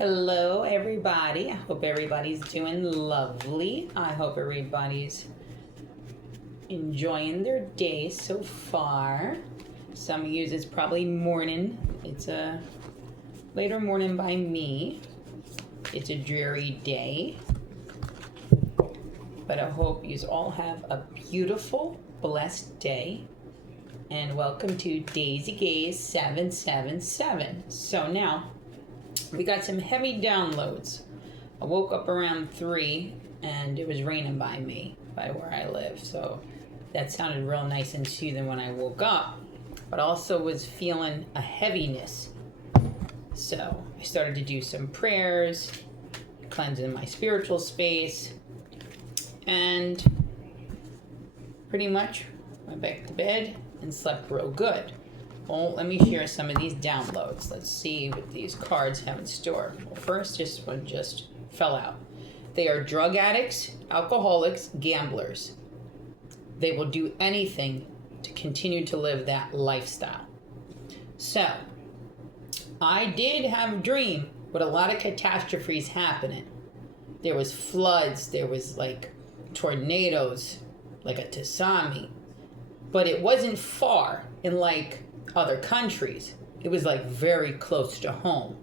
Hello, everybody. I hope everybody's doing lovely. I hope everybody's enjoying their day so far. Some of you, it's probably morning. It's a later morning by me. It's a dreary day. But I hope you all have a beautiful, blessed day. And welcome to Daisy Gaze 777. So now, we got some heavy downloads. I woke up around 3 and it was raining by me, by where I live. So that sounded real nice and soothing when I woke up. But also was feeling a heaviness. So I started to do some prayers, cleansing my spiritual space, and pretty much went back to bed and slept real good. Well, let me share some of these downloads. Let's see what these cards have in store. Well, first, this one just fell out. They are drug addicts, alcoholics, gamblers. They will do anything to continue to live that lifestyle. So, I did have a dream with a lot of catastrophes happening. There was floods, there was like tornadoes, like a tsunami. But it wasn't far in like other countries. It was like very close to home.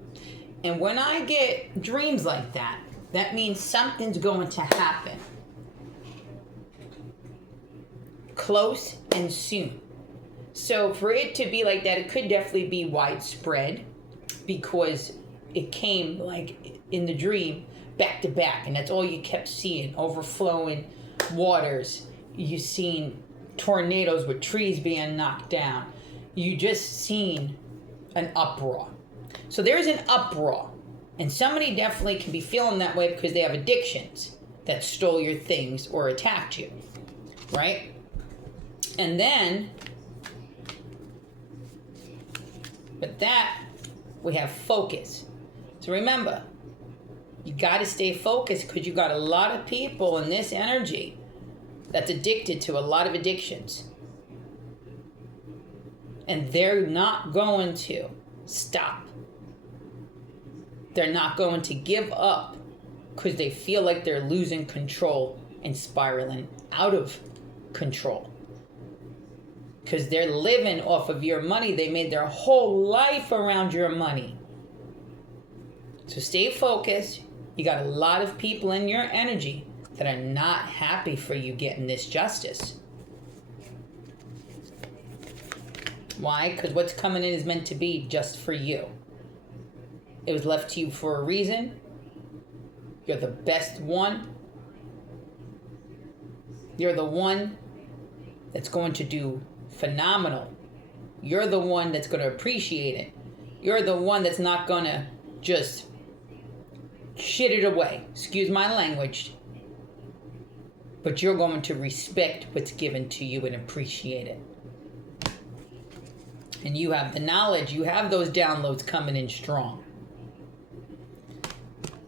And when I get dreams like that, that means something's going to happen. Close and soon. So for it to be like that, it could definitely be widespread because it came like in the dream back to back, and that's all you kept seeing, overflowing waters. You seen tornadoes with trees being knocked down. You just seen an uproar. So there's an uproar, and somebody definitely can be feeling that way because they have addictions that stole your things or attacked you, right? And then, with that, we have focus. So remember, you got to stay focused because you got a lot of people in this energy that's addicted to a lot of addictions. And they're not going to stop. They're not going to give up because they feel like they're losing control and spiraling out of control. Because they're living off of your money. They made their whole life around your money. So stay focused. You got a lot of people in your energy that are not happy for you getting this justice. Why? Because what's coming in is meant to be just for you. It was left to you for a reason. You're the best one. You're the one that's going to do phenomenal. You're the one that's going to appreciate it. You're the one that's not going to just shit it away. Excuse my language. But you're going to respect what's given to you and appreciate it. And you have the knowledge. You have those downloads coming in strong.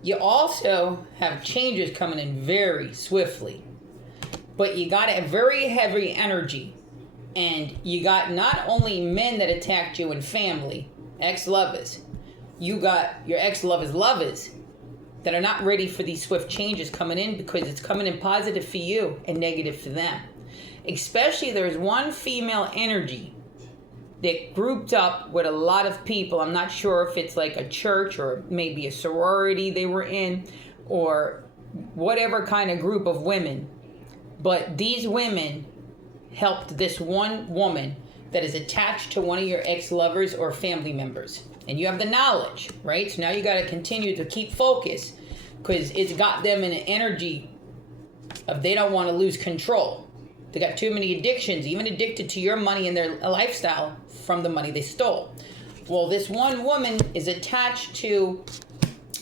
You also have changes coming in very swiftly. But you got a very heavy energy. And you got not only men that attacked you and family, ex-lovers. You got your ex-lovers' lovers that are not ready for these swift changes coming in because it's coming in positive for you and negative for them. Especially there's one female energy that grouped up with a lot of people. I'm not sure if it's like a church or maybe a sorority they were in or whatever kind of group of women. But these women helped this one woman that is attached to one of your ex-lovers or family members. And you have the knowledge, right? So now you got to continue to keep focus because it's got them in an energy of they don't want to lose control. They got too many addictions, even addicted to your money and their lifestyle from the money they stole. Well, this one woman is attached to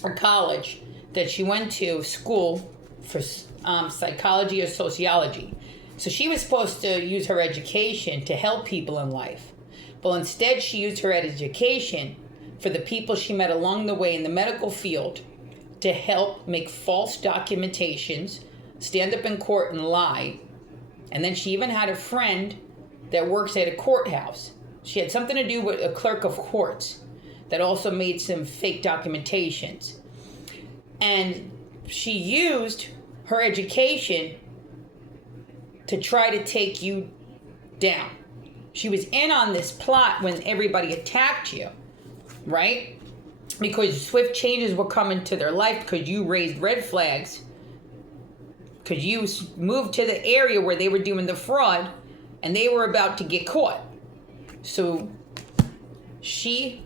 a college that she went to school for psychology or sociology. So she was supposed to use her education to help people in life. But instead, she used her education for the people she met along the way in the medical field to help make false documentations, stand up in court and lie. And then she even had a friend that works at a courthouse. She had something to do with a clerk of courts. that also made some fake documentations. And she used her education to try to take you down. She was in on this plot when everybody attacked you, right? Because swift changes were coming to their life because you raised red flags, because you moved to the area where they were doing the fraud and they were about to get caught. So she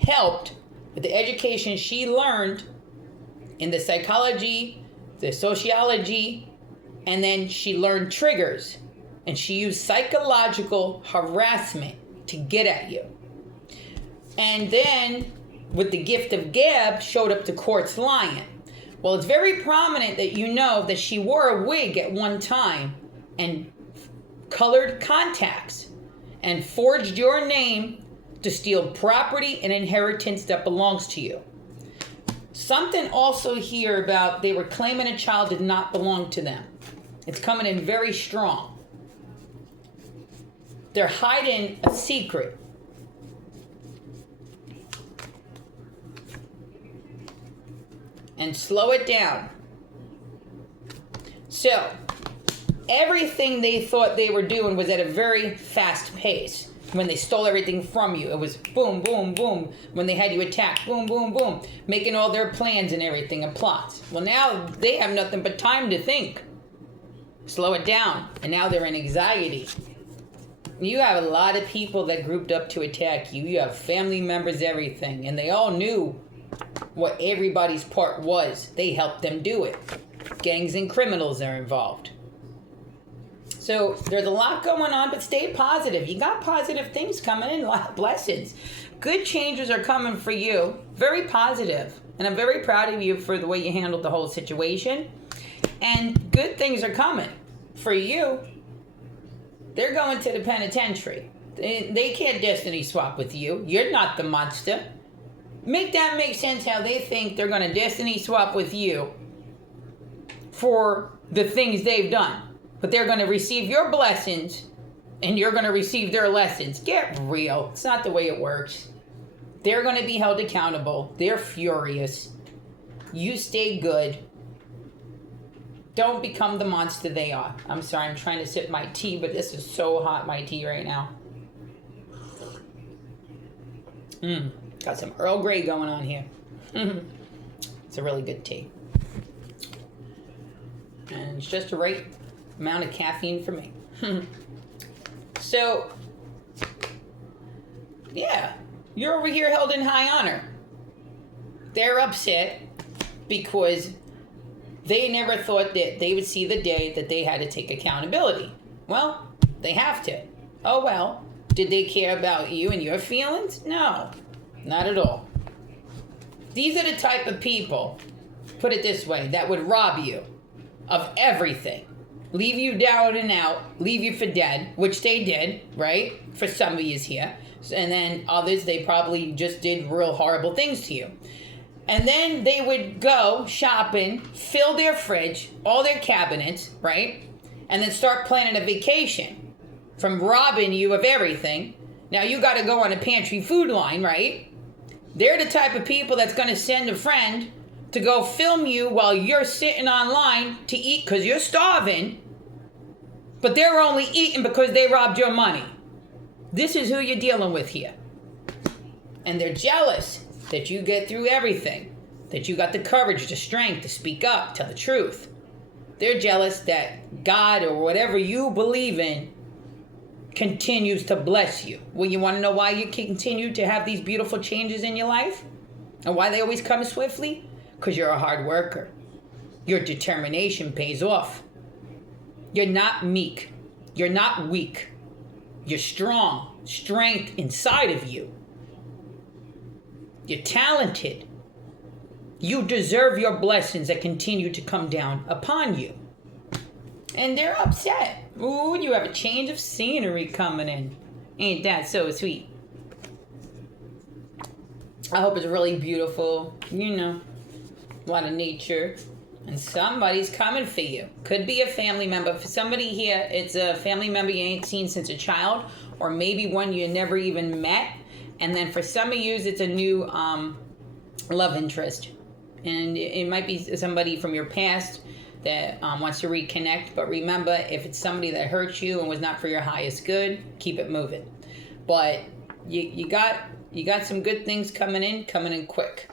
helped with the education she learned in the psychology, the sociology, and then she learned triggers. And she used psychological harassment to get at you. And then, with the gift of gab, showed up to courts lying. Well, it's very prominent that you know that she wore a wig at one time and colored contacts and forged your name to steal property and inheritance that belongs to you. Something also here about they were claiming a child did not belong to them. It's coming in very strong. They're hiding a secret. And slow it down. So, everything they thought they were doing was at a very fast pace. When they stole everything from you, it was boom, boom, boom. When they had you attacked, boom, boom, boom. Making all their plans and everything and plots. Well, now they have nothing but time to think. Slow it down. And now they're in anxiety. You have a lot of people that grouped up to attack you. You have family members, everything. And they all knew what everybody's part was. They helped them do it. Gangs and criminals are involved. So there's a lot going on, but stay positive. You got positive things coming in, a lot of blessings. Good changes are coming for you. Very positive. And I'm very proud of you for the way you handled the whole situation. And good things are coming for you. They're going to the penitentiary. They can't destiny swap with you. You're not the monster. Make that make sense how they think they're going to destiny swap with you for the things they've done. But they're going to receive your blessings and you're going to receive their lessons. Get real. It's not the way it works. They're going to be held accountable. They're furious. You stay good. Don't become the monster they are. I'm sorry, I'm trying to sip my tea, but this is so hot, my tea right now. Got some Earl Grey going on here. It's a really good tea. And it's just the right amount of caffeine for me. So, yeah, you're over here held in high honor. They're upset because they never thought that they would see the day that they had to take accountability. Well, they have to. Oh well, did they care about you and your feelings? No, not at all. These are the type of people, put it this way, that would rob you of everything. Leave you down and out, leave you for dead, which they did, right? For some of you here. And then others, they probably just did real horrible things to you. And then they would go shopping, fill their fridge, all their cabinets, right? And then start planning a vacation from robbing you of everything. Now you got to go on a pantry food line, right? They're the type of people that's going to send a friend to go film you while you're sitting online to eat because you're starving. But they're only eating because they robbed your money. This is who you're dealing with here. And they're jealous that you get through everything, that you got the courage, the strength to speak up, tell the truth. They're jealous that God or whatever you believe in continues to bless you. Well, you want to know why you continue to have these beautiful changes in your life? And why they always come swiftly? Because you're a hard worker. Your determination pays off. You're not meek. You're not weak. You're strong. Strength inside of you. You're talented. You deserve your blessings that continue to come down upon you. And they're upset. Ooh, you have a change of scenery coming in. Ain't that so sweet? I hope it's really beautiful. You know, a lot of nature. And somebody's coming for you. Could be a family member. For somebody here, it's a family member you ain't seen since a child. Or maybe one you never even met. And then for some of you, it's a new love interest. And it might be somebody from your past that wants to reconnect. But remember, if it's somebody that hurt you and was not for your highest good, keep it moving. But you got some good things coming in quick.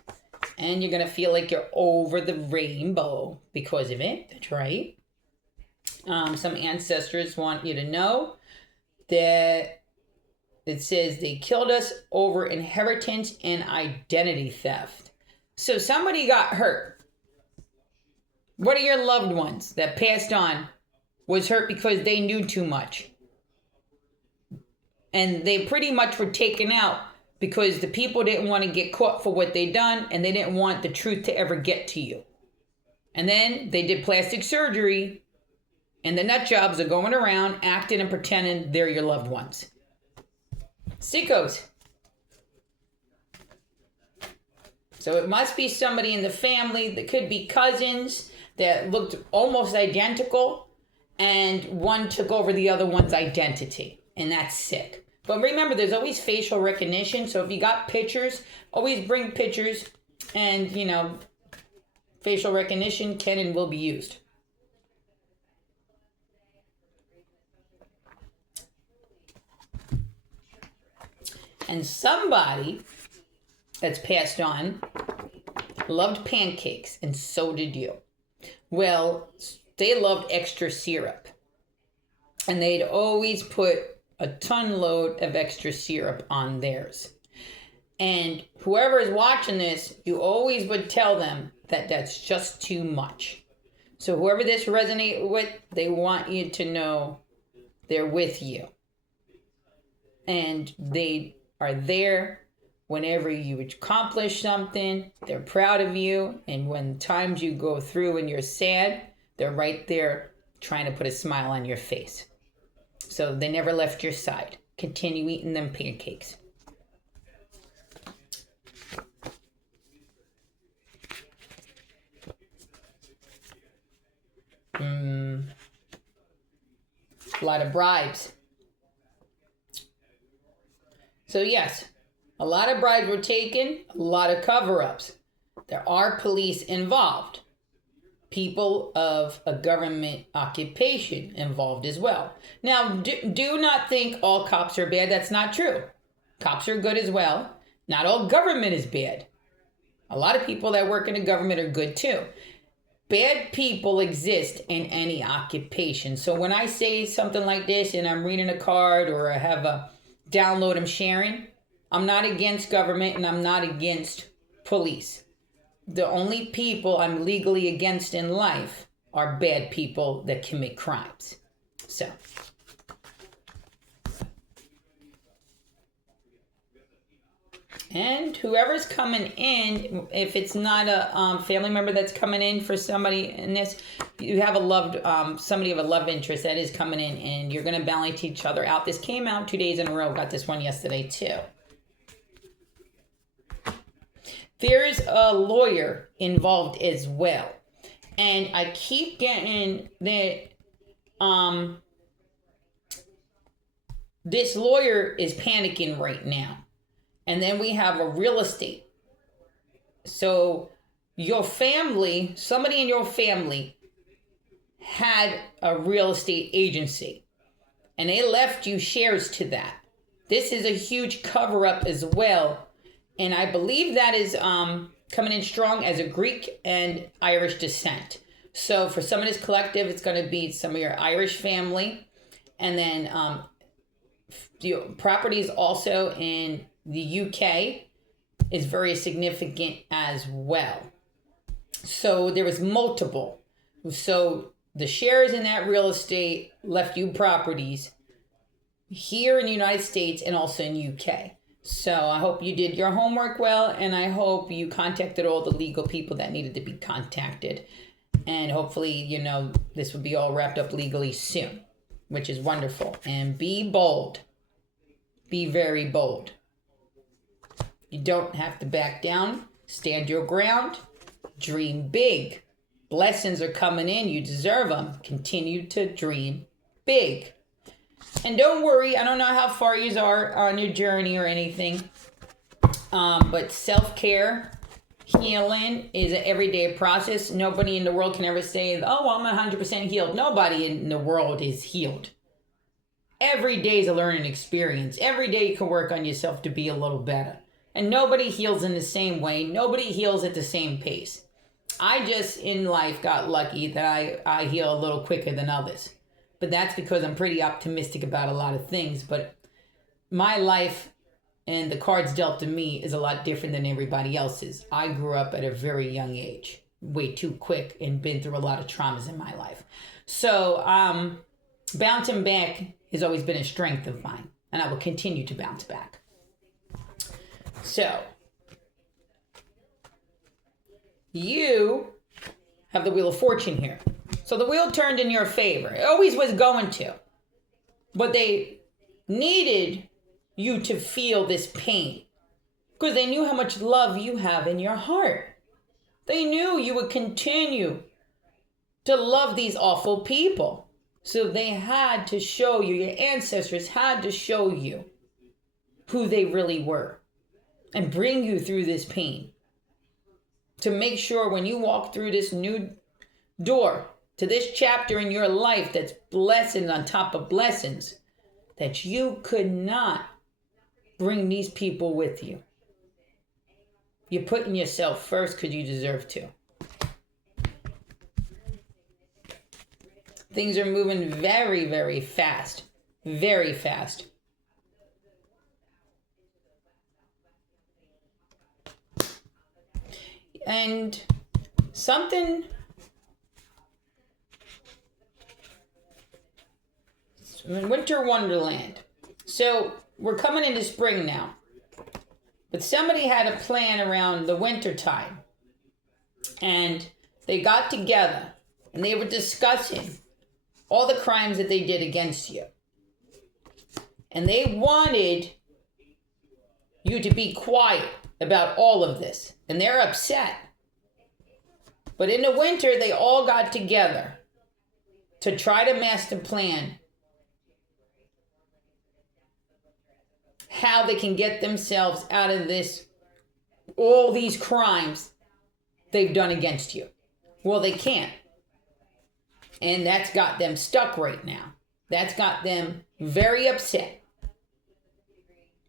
And you're going to feel like you're over the rainbow because of it. That's right. Some ancestors want you to know that it says they killed us over inheritance and identity theft. So somebody got hurt. What are your loved ones that passed on was hurt because they knew too much? And they pretty much were taken out because the people didn't want to get caught for what they done, and they didn't want the truth to ever get to you. And then they did plastic surgery, and the nut jobs are going around acting and pretending they're your loved ones. Sickos. So it must be somebody in the family that could be cousins that looked almost identical, and one took over the other one's identity, and that's sick. But remember, there's always facial recognition. So if you got pictures, always bring pictures. And, facial recognition can and will be used. And somebody that's passed on loved pancakes, and so did you. Well, they loved extra syrup. And they'd always put a ton load of extra syrup on theirs. And whoever is watching this, you always would tell them that that's just too much. So whoever this resonates with, they want you to know they're with you. And they are there whenever you accomplish something. They're proud of you. And when times you go through and you're sad, they're right there trying to put a smile on your face. So they never left your side. Continue eating them pancakes. A lot of bribes. So yes, a lot of bribes were taken, a lot of cover-ups. There are police involved. People of a government occupation involved as well. Now, do not think all cops are bad. That's not true. Cops are good as well. Not all government is bad. A lot of people that work in the government are good too. Bad people exist in any occupation. So when I say something like this and I'm reading a card or I have a download I'm sharing, I'm not against government and I'm not against police. The only people I'm legally against in life are bad people that commit crimes. So. And whoever's coming in, if it's not a family member that's coming in for somebody in this, you have a loved, somebody of a love interest that is coming in, and you're going to balance each other out. This came out 2 days in a row. Got this one yesterday too. There's a lawyer involved as well. And I keep getting that this lawyer is panicking right now. And then we have a real estate. So your family, somebody in your family had a real estate agency. And they left you shares to that. This is a huge cover-up as well. And I believe that is coming in strong as a Greek and Irish descent. So for some of this collective, it's going to be some of your Irish family. And then properties also in the UK is very significant as well. So there was multiple. So the shares in that real estate left you properties here in the United States and also in UK. So I hope you did your homework well, and I hope you contacted all the legal people that needed to be contacted. And hopefully, this will be all wrapped up legally soon, which is wonderful. And be bold. Be very bold. You don't have to back down. Stand your ground. Dream big. Blessings are coming in. You deserve them. Continue to dream big. And don't worry, I don't know how far you are on your journey or anything, But self-care, healing is an everyday process. Nobody in the world can ever say, oh, I'm 100% healed. Nobody in the world is healed. Every day is a learning experience. Every day you can work on yourself to be a little better. And nobody heals in the same way. Nobody heals at the same pace. I just, in life, got lucky that I heal a little quicker than others. But that's because I'm pretty optimistic about a lot of things. But my life and the cards dealt to me is a lot different than everybody else's. I grew up at a very young age, way too quick, and been through a lot of traumas in my life. So bouncing back has always been a strength of mine, and I will continue to bounce back. So you have the Wheel of Fortune here. So the wheel turned in your favor. It always was going to. But they needed you to feel this pain because they knew how much love you have in your heart. They knew you would continue to love these awful people. So they had to show you, your ancestors had to show you who they really were and bring you through this pain to make sure when you walk through this new door to this chapter in your life that's blessings on top of blessings, that you could not bring these people with you. You're putting yourself first because you deserve to. Things are moving very, very fast. Very fast. And something in Winter Wonderland. So we're coming into spring now. But somebody had a plan around the winter time. And they got together and they were discussing all the crimes that they did against you. And they wanted you to be quiet about all of this. And they're upset. But in the winter, they all got together to try to master plan how they can get themselves out of this, all these crimes they've done against you. Well, they can't. And that's got them stuck right now. That's got them very upset.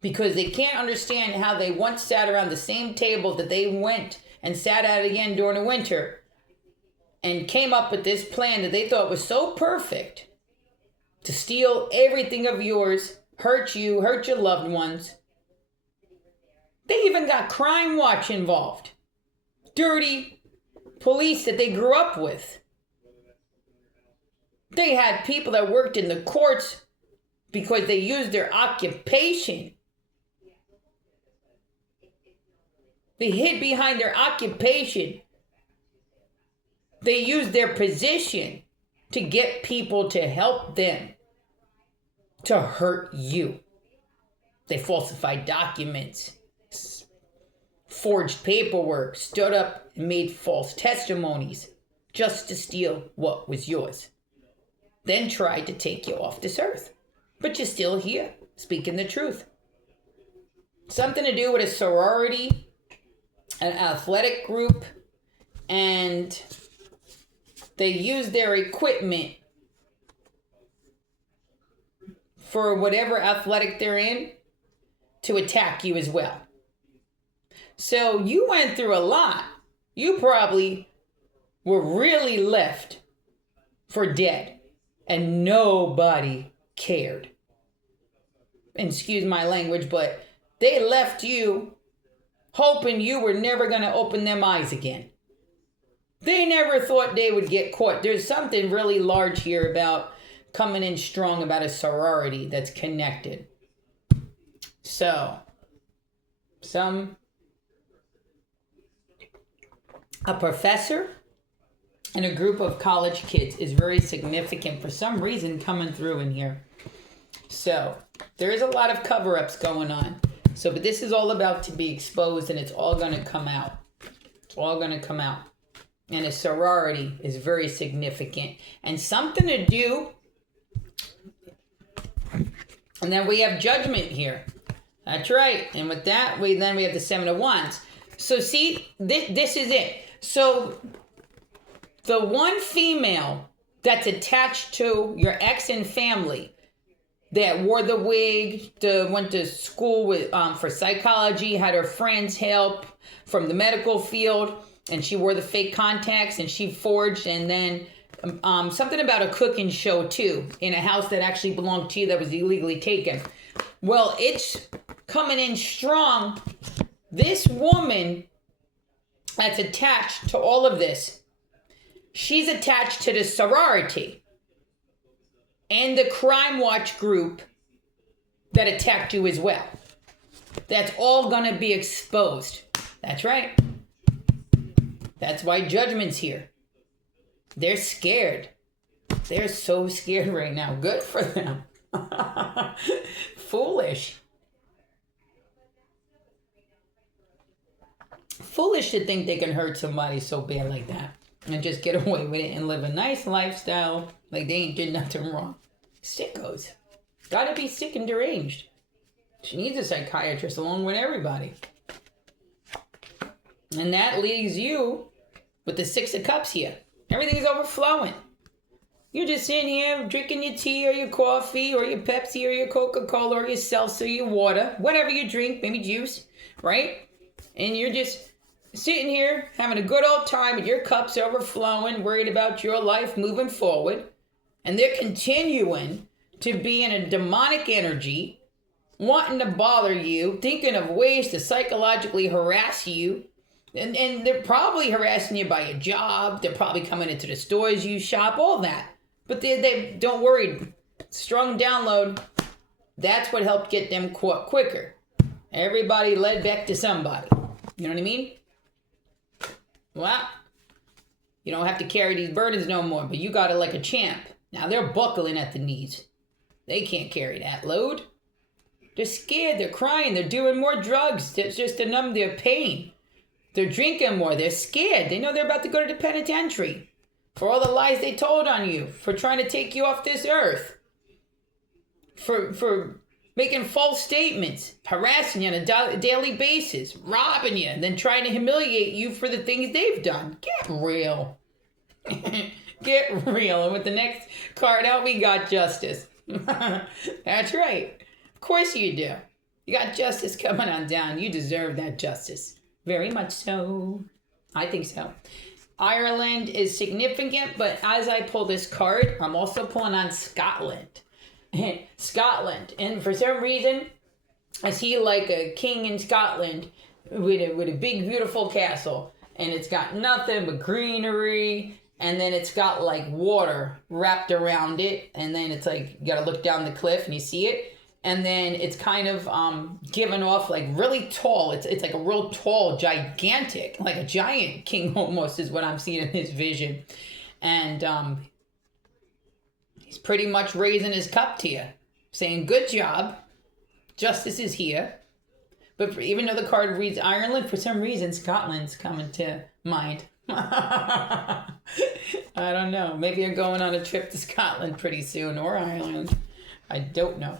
Because they can't understand how they once sat around the same table that they went and sat at again during the winter and came up with this plan that they thought was so perfect to steal everything of yours, hurt you, hurt your loved ones. They even got Crime Watch involved. Dirty police that they grew up with. They had people that worked in the courts because they used their occupation. They hid behind their occupation. They used their position to get people to help them to hurt you. They falsified documents, forged paperwork, stood up and made false testimonies just to steal what was yours. Then tried to take you off this earth. But you're still here, speaking the truth. Something to do with a sorority, an athletic group, and they use their equipment for whatever athletic they're in to attack you as well. So you went through a lot. You probably were really left for dead and nobody cared. And excuse my language, but they left you hoping you were never going to open them eyes again. They never thought they would get caught. There's something really large here about coming in strong about a sorority that's connected. So, a professor and a group of college kids is very significant for some reason coming through in here. So, there is a lot of cover-ups going on. So, but this is all about to be exposed and it's all going to come out. It's all going to come out. And a sorority is very significant. And something to do. And then we have judgment here. That's right. And with that, we have the Seven of Wands. So see, this is it. So the one female that's attached to your ex and family that wore the wig, went to school with for psychology, had her friends help from the medical field, and she wore the fake contacts and she forged, and then something about a cooking show too in a house that actually belonged to you that was illegally taken. Well, it's coming in strong. This woman that's attached to all of this, she's attached to the sorority and the Crime Watch group that attacked you as well. That's all going to be exposed. That's right. That's why Judgment's here. They're scared. They're so scared right now. Good for them. Foolish. Foolish to think they can hurt somebody so bad like that and just get away with it and live a nice lifestyle like they ain't did nothing wrong. Sickos. Gotta be sick and deranged. She needs a psychiatrist along with everybody. And that leaves you with the Six of Cups here. Everything's overflowing. You're just sitting here drinking your tea or your coffee or your Pepsi or your Coca-Cola or your seltzer or your water, whatever you drink, maybe juice, right? And you're just sitting here having a good old time with your cups overflowing, worried about your life moving forward. And they're continuing to be in a demonic energy, wanting to bother you, thinking of ways to psychologically harass you. And they're probably harassing you by your job. They're probably coming into the stores you shop, all that. But they don't worry. Strong download. That's what helped get them caught quicker. Everybody led back to somebody. You know what I mean? Well, you don't have to carry these burdens no more, but you got it like a champ. Now they're buckling at the knees. They can't carry that load. They're scared. They're crying. They're doing more drugs just to numb their pain. They're drinking more. They're scared. They know they're about to go to the penitentiary for all the lies they told on you, for trying to take you off this earth, for making false statements, harassing you on a daily basis, robbing you, and then trying to humiliate you for the things they've done. Get real. Get real. And with the next card out, we got Justice. That's right. Of course you do. You got justice coming on down. You deserve that justice. Very much so. I think so. Ireland is significant, but as I pull this card, I'm also pulling on Scotland. Scotland. And for some reason, I see like a king in Scotland with a big, beautiful castle. And it's got nothing but greenery. And then it's got like water wrapped around it. And then it's like, you got to look down the cliff and you see it. And then it's kind of given off like really tall. It's like a real tall, gigantic, like a giant king almost is what I'm seeing in his vision. And he's pretty much raising his cup to you, saying, good job. Justice is here. But even though the card reads Ireland, for some reason, Scotland's coming to mind. I don't know. Maybe you're going on a trip to Scotland pretty soon, or Ireland. I don't know.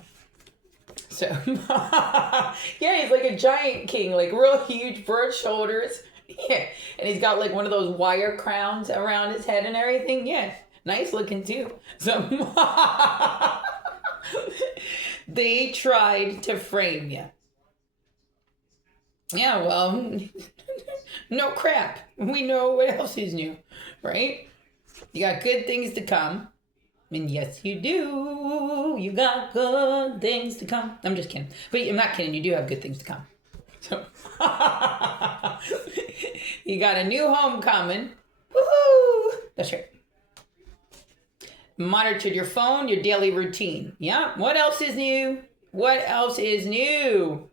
So, yeah, he's like a giant king, like real huge broad shoulders. Yeah, and he's got like one of those wire crowns around his head and everything. Yeah, nice looking too. So, they tried to frame you. Yeah, well, no crap. We know what else is new, right? You got good things to come. And yes, you do. You got good things to come. I'm just kidding. But I'm not kidding. You do have good things to come. So, you got a new home coming. Woohoo! That's right. Monitored your phone, your daily routine. Yeah. What else is new? What else is new?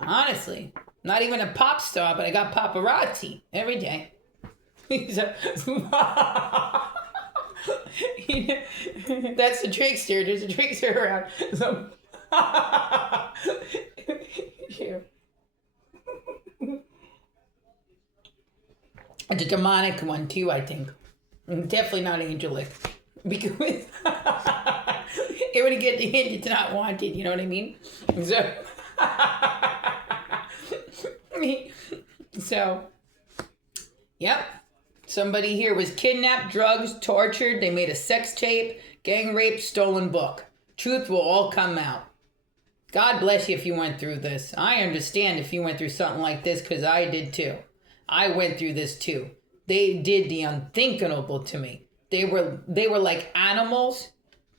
Honestly, not even a pop star, but I got paparazzi every day. That's the trickster. There's a trickster around. So, here. It's a demonic one too, I think. Definitely not angelic. Because when you get the hint, it's not wanted. You know what I mean? So, so, yep. Somebody here was kidnapped, drugs, tortured. They made a sex tape, gang rape, stolen book. Truth will all come out. God bless you if you went through this. I understand if you went through something like this, because I did too. I went through this too. They did the unthinkable to me. They were like animals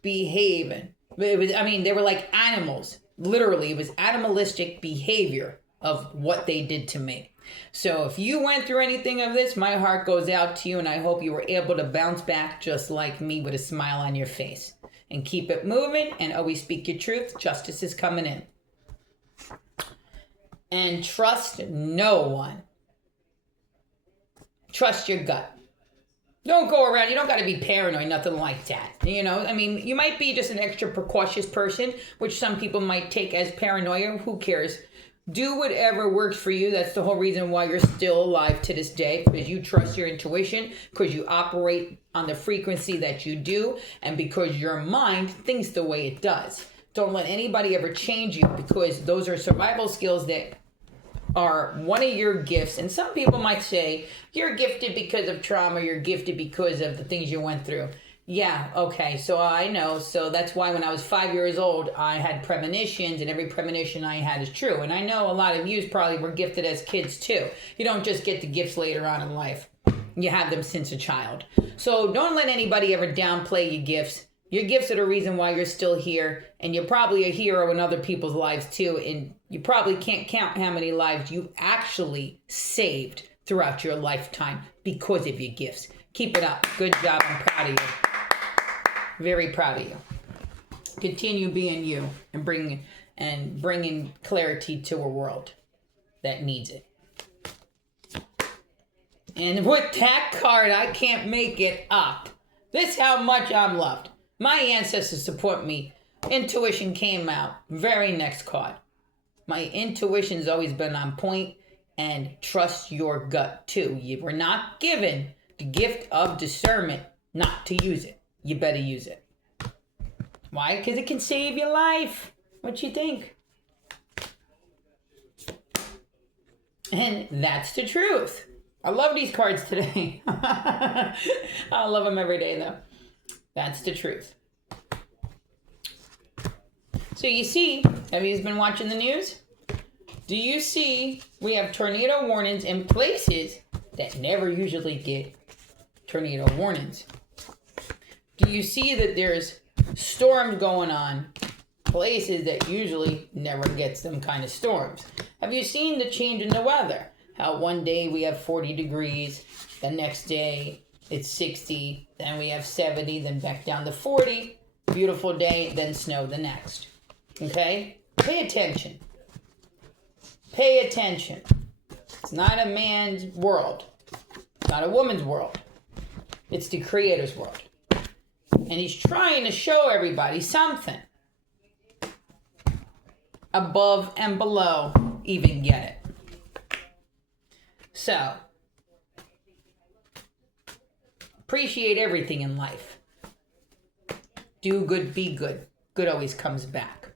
behaving. They were like animals. Literally, it was animalistic behavior of what they did to me. So if you went through anything of this, my heart goes out to you, and I hope you were able to bounce back just like me with a smile on your face. And keep it moving, and always speak your truth. Justice is coming in. And trust no one. Trust your gut. Don't go around. You don't got to be paranoid, nothing like that. You know, I mean, you might be just an extra precautious person, which some people might take as paranoia. Who cares? Do whatever works for you. That's the whole reason why you're still alive to this day, because you trust your intuition, because you operate on the frequency that you do, and because your mind thinks the way it does. Don't let anybody ever change you, because those are survival skills that are one of your gifts. And some people might say, you're gifted because of trauma, you're gifted because of the things you went through. Yeah, okay, so I know. So that's why when I was 5 years old, I had premonitions, and every premonition I had is true. And I know a lot of you probably were gifted as kids too. You don't just get the gifts later on in life. You have them since a child. So don't let anybody ever downplay your gifts. Your gifts are the reason why you're still here, and you're probably a hero in other people's lives too. And you probably can't count how many lives you actually saved throughout your lifetime because of your gifts. Keep it up. Good job. I'm proud of you. Very proud of you. Continue being you and bringing clarity to a world that needs it. And with that card, I can't make it up. This is how much I'm loved. My ancestors support me. Intuition came out. Very next card. My intuition's always been on point, and trust your gut too. You were not given the gift of discernment not to use it. You better use it. Why? Because it can save your life. What you think? And that's the truth. I love these cards today. I love them every day, though. That's the truth. So you see, have you been watching the news? Do you see we have tornado warnings in places that never usually get tornado warnings? Do you see that there's storms going on places that usually never gets them kind of storms? Have you seen the change in the weather? How one day we have 40 degrees, the next day it's 60, then we have 70, then back down to 40. Beautiful day, then snow the next. Okay? Pay attention. Pay attention. It's not a man's world. It's not a woman's world. It's the Creator's world. And he's trying to show everybody something. Above and below, even get it. So, appreciate everything in life. Do good, be good. Good always comes back.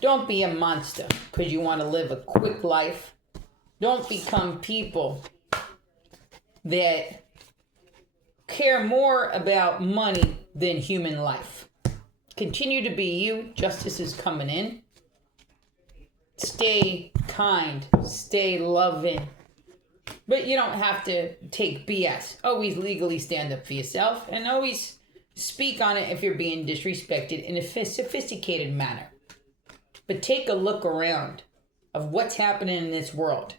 Don't be a monster because you want to live a quick life. Don't become people that care more about money than human life. Continue to be you. Justice is coming in. Stay kind. Stay loving. But you don't have to take BS. Always legally stand up for yourself, and always speak on it if you're being disrespected in a sophisticated manner. But take a look around of what's happening in this world.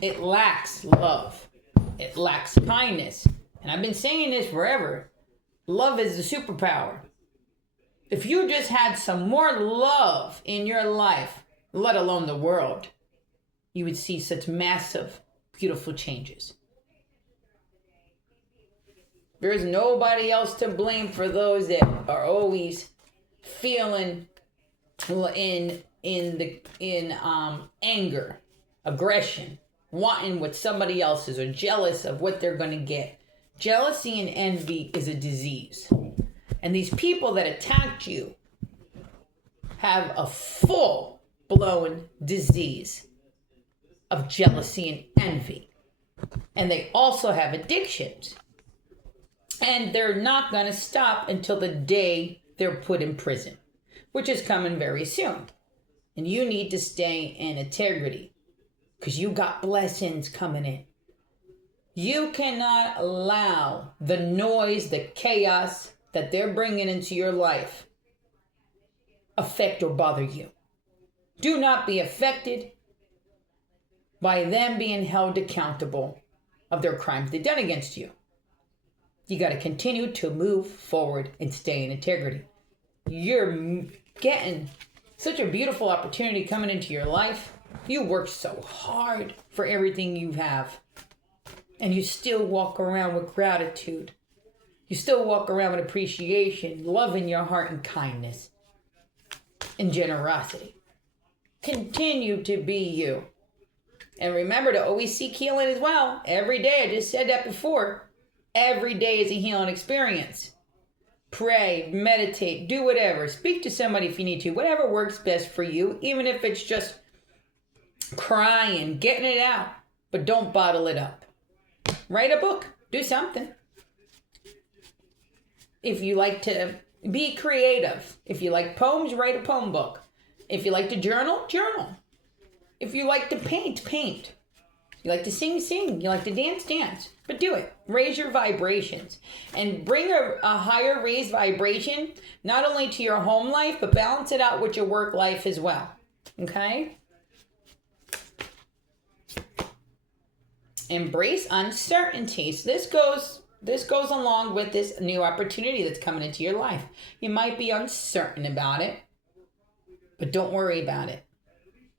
It lacks love. It lacks kindness. And I've been saying this forever. Love is the superpower. If you just had some more love in your life, let alone the world, you would see such massive, beautiful changes. There is nobody else to blame for those that are always feeling in anger, aggression, wanting what somebody else is, or jealous of what they're going to get. Jealousy and envy is a disease. And these people that attacked you have a full-blown disease of jealousy and envy. And they also have addictions. And they're not going to stop until the day they're put in prison, which is coming very soon. And you need to stay in integrity because you got blessings coming in. You cannot allow the noise, the chaos that they're bringing into your life affect or bother you. Do not be affected by them being held accountable of their crimes they've done against you. You got to continue to move forward and stay in integrity. You're getting such a beautiful opportunity coming into your life. You work so hard for everything you have. And you still walk around with gratitude. You still walk around with appreciation, love in your heart, and kindness and generosity. Continue to be you. And remember to always seek healing as well. Every day, I just said that before. Every day is a healing experience. Pray, meditate, do whatever. Speak to somebody if you need to. Whatever works best for you, even if it's just crying, getting it out. But don't bottle it up. Write a book. Do something. If you like to be creative. If you like poems, write a poem book. If you like to journal, journal. If you like to paint, paint. You like to sing, sing. You like to dance, dance. But do it. Raise your vibrations. And bring a higher raised vibration, not only to your home life, but balance it out with your work life as well. Okay? Embrace uncertainty. So this goes along with this new opportunity that's coming into your life. You might be uncertain about it, but don't worry about it.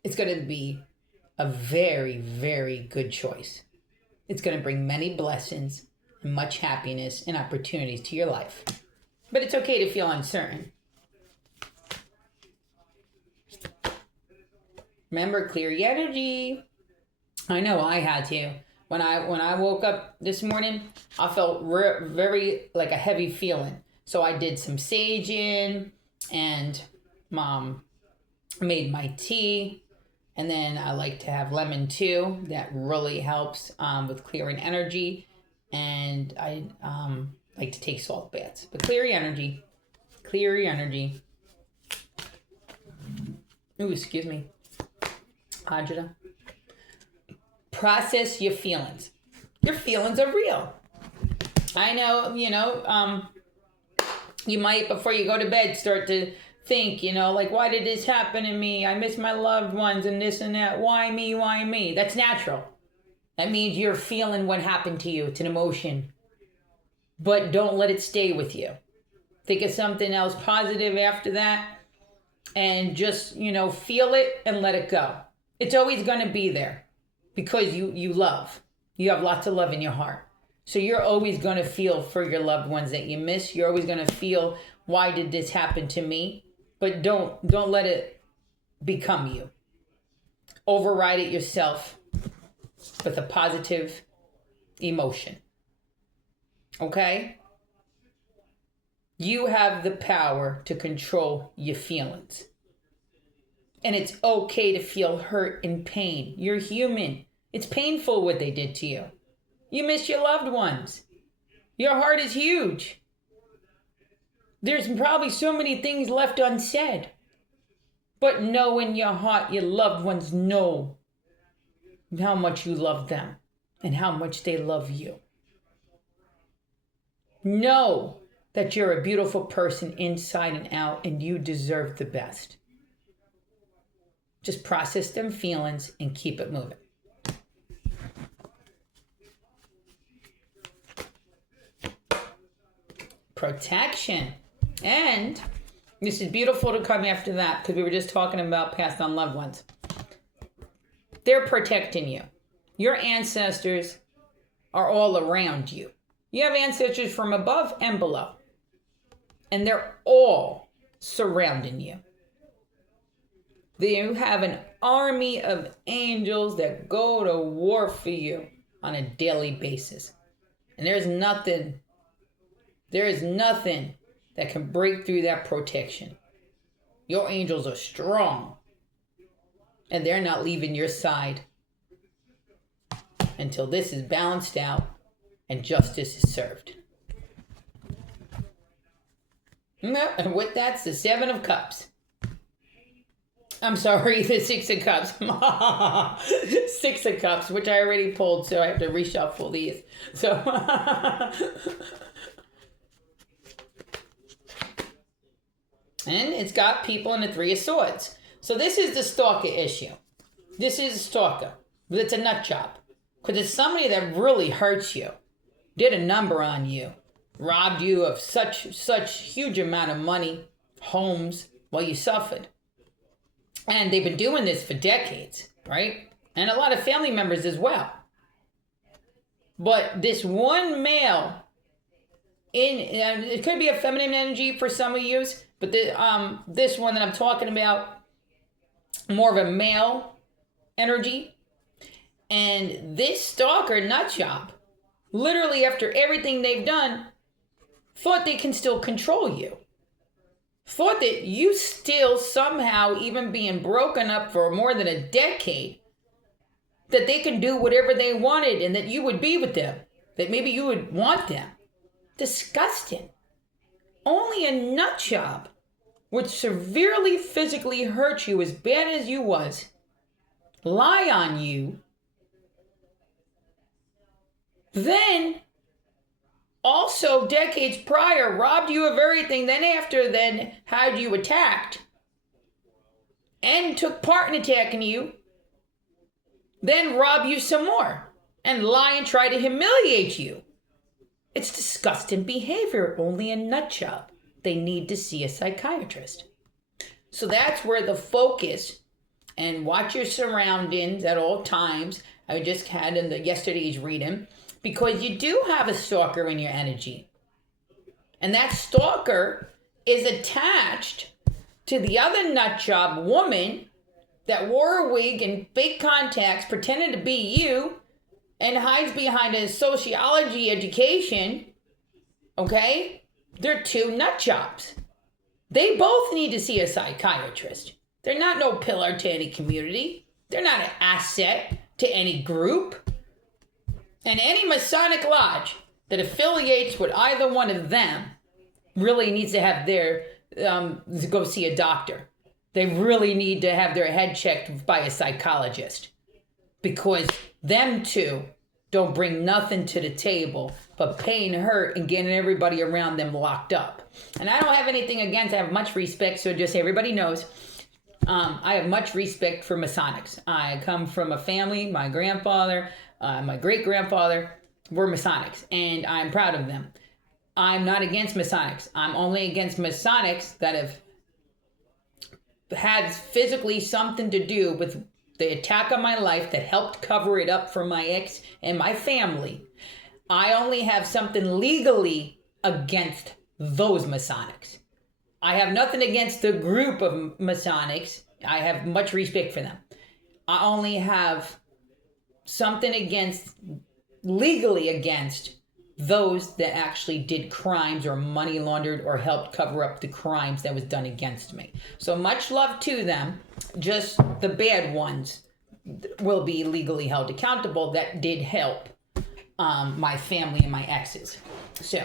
It's going to be a very, very good choice. It's going to bring many blessings and much happiness and opportunities to your life. But it's okay to feel uncertain. Remember, clear your energy. I know I had to. When I woke up this morning, I felt very like a heavy feeling. So I did some saging and Mom made my tea. And then I like to have lemon too. That really helps with clearing energy. And I like to take salt baths. But clear your energy. Clear your energy. Ooh, excuse me. Ajita. Process your feelings. Your feelings are real. I know, you might, before you go to bed, start to think, like, why did this happen to me? I miss my loved ones and this and that. Why me? Why me? That's natural. That means you're feeling what happened to you. It's an emotion. But don't let it stay with you. Think of something else positive after that. And just, feel it and let it go. It's always going to be there. Because you love. You have lots of love in your heart. So you're always going to feel for your loved ones that you miss. You're always going to feel, why did this happen to me? But don't let it become you. Override it yourself with a positive emotion. Okay? You have the power to control your feelings. And it's okay to feel hurt and pain. You're human. It's painful what they did to you. You miss your loved ones. Your heart is huge. There's probably so many things left unsaid. But know in your heart your loved ones know how much you love them and how much they love you. Know that you're a beautiful person inside and out and you deserve the best. Just process them feelings and keep it moving. Protection. And this is beautiful to come after that because we were just talking about passed on loved ones. They're protecting you. Your ancestors are all around you. You have ancestors from above and below. And they're all surrounding you. You have an army of angels that go to war for you on a daily basis. And there is nothing that can break through that protection. Your angels are strong, and they're not leaving your side until this is balanced out and justice is served. And with that's the Seven of Cups. I'm sorry, the Six of Cups. Six of Cups, which I already pulled, so I have to reshuffle these. So, and it's got people in the Three of Swords. So this is the stalker issue. This is a stalker, but it's a nut job. Because it's somebody that really hurts you, did a number on you, robbed you of such huge amount of money, homes, while you suffered. And they've been doing this for decades, right? And a lot of family members as well. But this one male, it could be a feminine energy for some of you, but this one that I'm talking about, more of a male energy. And this stalker nut job, literally after everything they've done, thought they can still control you. Thought that you still somehow, even being broken up for more than a decade, that they can do whatever they wanted and that you would be with them. That maybe you would want them. Disgusting. Only a nut job would severely physically hurt you as bad as you was, lie on you, then also decades prior robbed you of everything, then had you attacked and took part in attacking you, then rob you some more and lie and try to humiliate you. It's disgusting behavior. Only a nut job. They need to see a psychiatrist. So that's where the focus, and watch your surroundings at all times. I just had in yesterday's reading, because you do have a stalker in your energy. And that stalker is attached to the other nut job woman that wore a wig and fake contacts, pretending to be you, and hides behind a sociology education. Okay? They're two nut jobs. They both need to see a psychiatrist. They're not no pillar to any community. They're not an asset to any group. And any Masonic lodge that affiliates with either one of them really needs to have their, go see a doctor. They really need to have their head checked by a psychologist. Because them two don't bring nothing to the table but pain, hurt, and getting everybody around them locked up. And I don't have anything against, I have much respect, so just so everybody knows, I have much respect for Masonics. I come from a family, my grandfather, my great-grandfather were Masonics, and I'm proud of them. I'm not against Masonics. I'm only against Masonics that have had physically something to do with the attack on my life that helped cover it up for my ex and my family. I only have something legally against those Masonics. I have nothing against the group of Masonics. I have much respect for them. I only have something legally against those that actually did crimes or money laundered or helped cover up the crimes that was done against me. So much love to them. Just the bad ones will be legally held accountable that did help my family and my exes. So,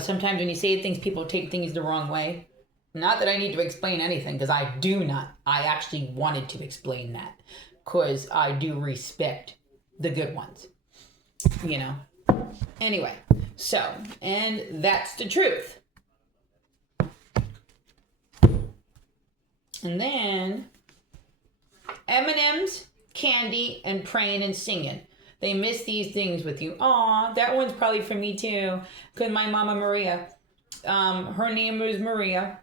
sometimes when you say things, people take things the wrong way. Not that I need to explain anything, because I do not. I actually wanted to explain that, because I do respect the good ones, Anyway, so, and that's the truth. And then, M&M's, candy, and praying and singing. They miss these things with you. Aw, that one's probably for me too. Because my mama Maria, her name was Maria,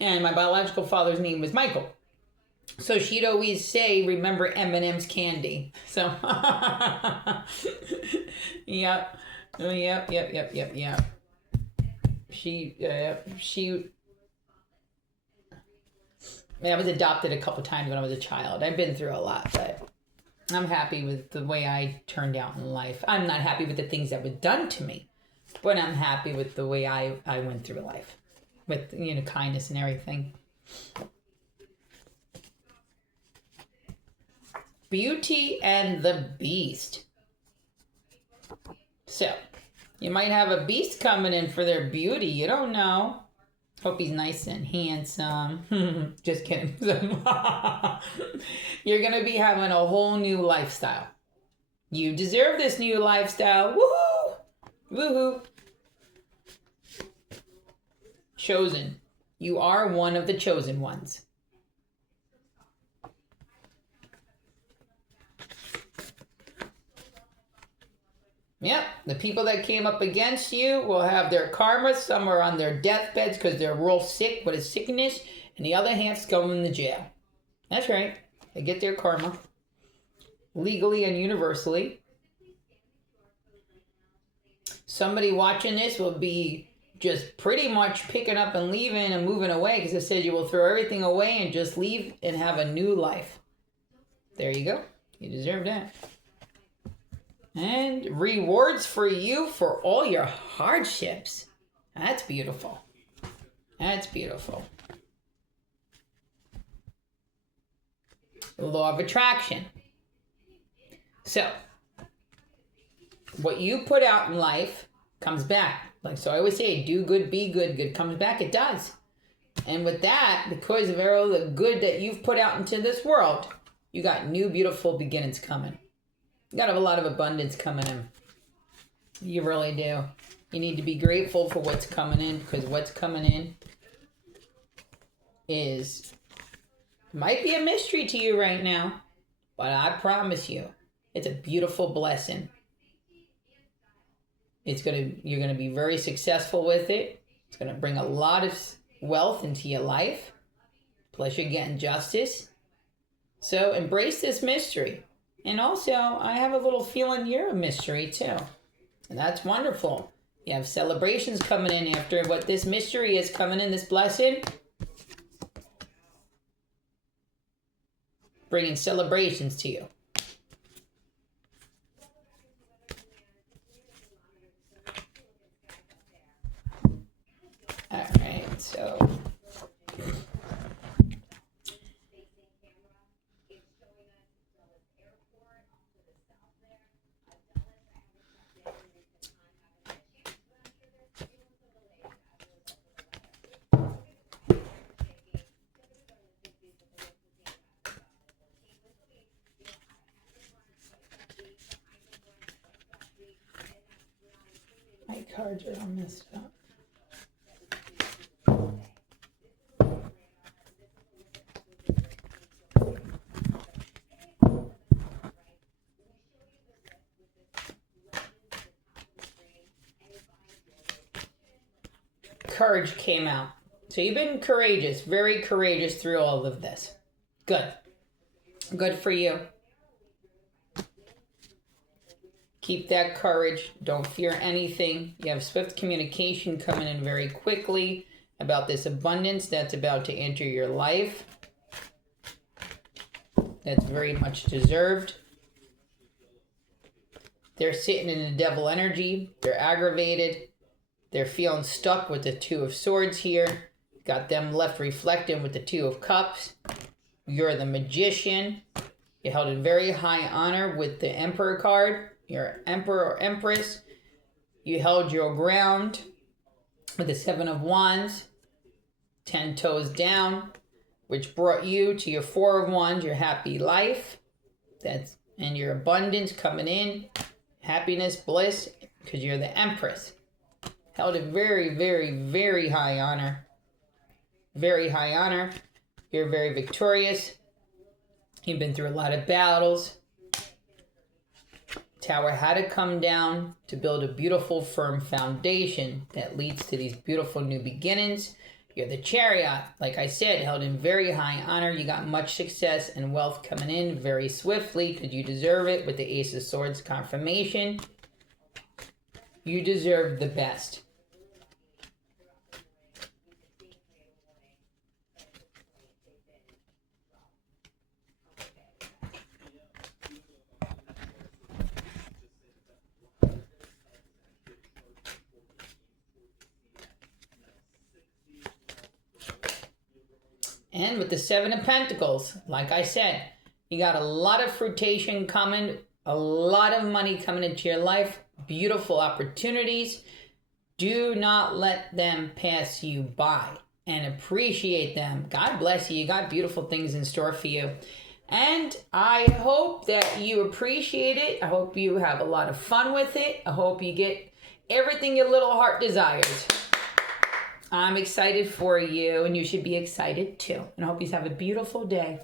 and my biological father's name was Michael. So she'd always say, remember M&M's candy. So, yep. I was adopted a couple times when I was a child. I've been through a lot, but I'm happy with the way I turned out in life. I'm not happy with the things that were done to me, But I'm happy with the way I went through life. With, kindness and everything. Beauty and the Beast. So, you might have a beast coming in for their beauty. You don't know. Hope he's nice and handsome. Just kidding. You're going to be having a whole new lifestyle. You deserve this new lifestyle. Woohoo! Woohoo! Chosen. You are one of the chosen ones. Yep, the people that came up against you will have their karma. Some are on their deathbeds because they're real sick with a sickness, and the other half's going to jail. That's right. They get their karma. Legally and universally. Somebody watching this will be just pretty much picking up and leaving and moving away because it says you will throw everything away and just leave and have a new life. There you go. You deserve that. And rewards for you for all your hardships. That's beautiful. That's beautiful. The law of attraction. So, what you put out in life comes back. So I always say, do good, be good. Good comes back. It does. And with that, because of all the good that you've put out into this world, you got new, beautiful beginnings coming. You got a lot of abundance coming in. You really do. You need to be grateful for what's coming in, because what's coming in might be a mystery to you right now, but I promise you, it's a beautiful blessing. You're gonna be very successful with it. It's gonna bring a lot of wealth into your life. Plus, you're getting justice. So embrace this mystery. And also, I have a little feeling you're a mystery too. And that's wonderful. You have celebrations coming in after what this mystery is coming in, this blessing. Bringing celebrations to you. All right, so... my cards are all messed up. Courage came out. So you've been courageous, very courageous through all of this. Good. Good for you. Keep that courage. Don't fear anything. You have swift communication coming in very quickly about this abundance that's about to enter your life. That's very much deserved. They're sitting in the devil energy. They're aggravated. They're feeling stuck with the Two of Swords here. Got them left reflecting with the Two of Cups. You're the Magician. You're held in very high honor with the Emperor card. You're Emperor or Empress. You held your ground with the Seven of Wands. 10 toes down, which brought you to your Four of Wands, your happy life. And your abundance coming in. Happiness, bliss, because you're the Empress. Held in very, very, very high honor. Very high honor. You're very victorious. You've been through a lot of battles. Tower had to come down to build a beautiful, firm foundation that leads to these beautiful new beginnings. You're the Chariot, like I said, held in very high honor. You got much success and wealth coming in very swiftly because you deserve it with the Ace of Swords confirmation. You deserve the best. And with the Seven of Pentacles, like I said, you got a lot of fruitation coming, a lot of money coming into your life, beautiful opportunities. Do not let them pass you by and appreciate them. God bless you. You got beautiful things in store for you. And I hope that you appreciate it. I hope you have a lot of fun with it. I hope you get everything your little heart desires. I'm excited for you, and you should be excited too. And I hope you have a beautiful day.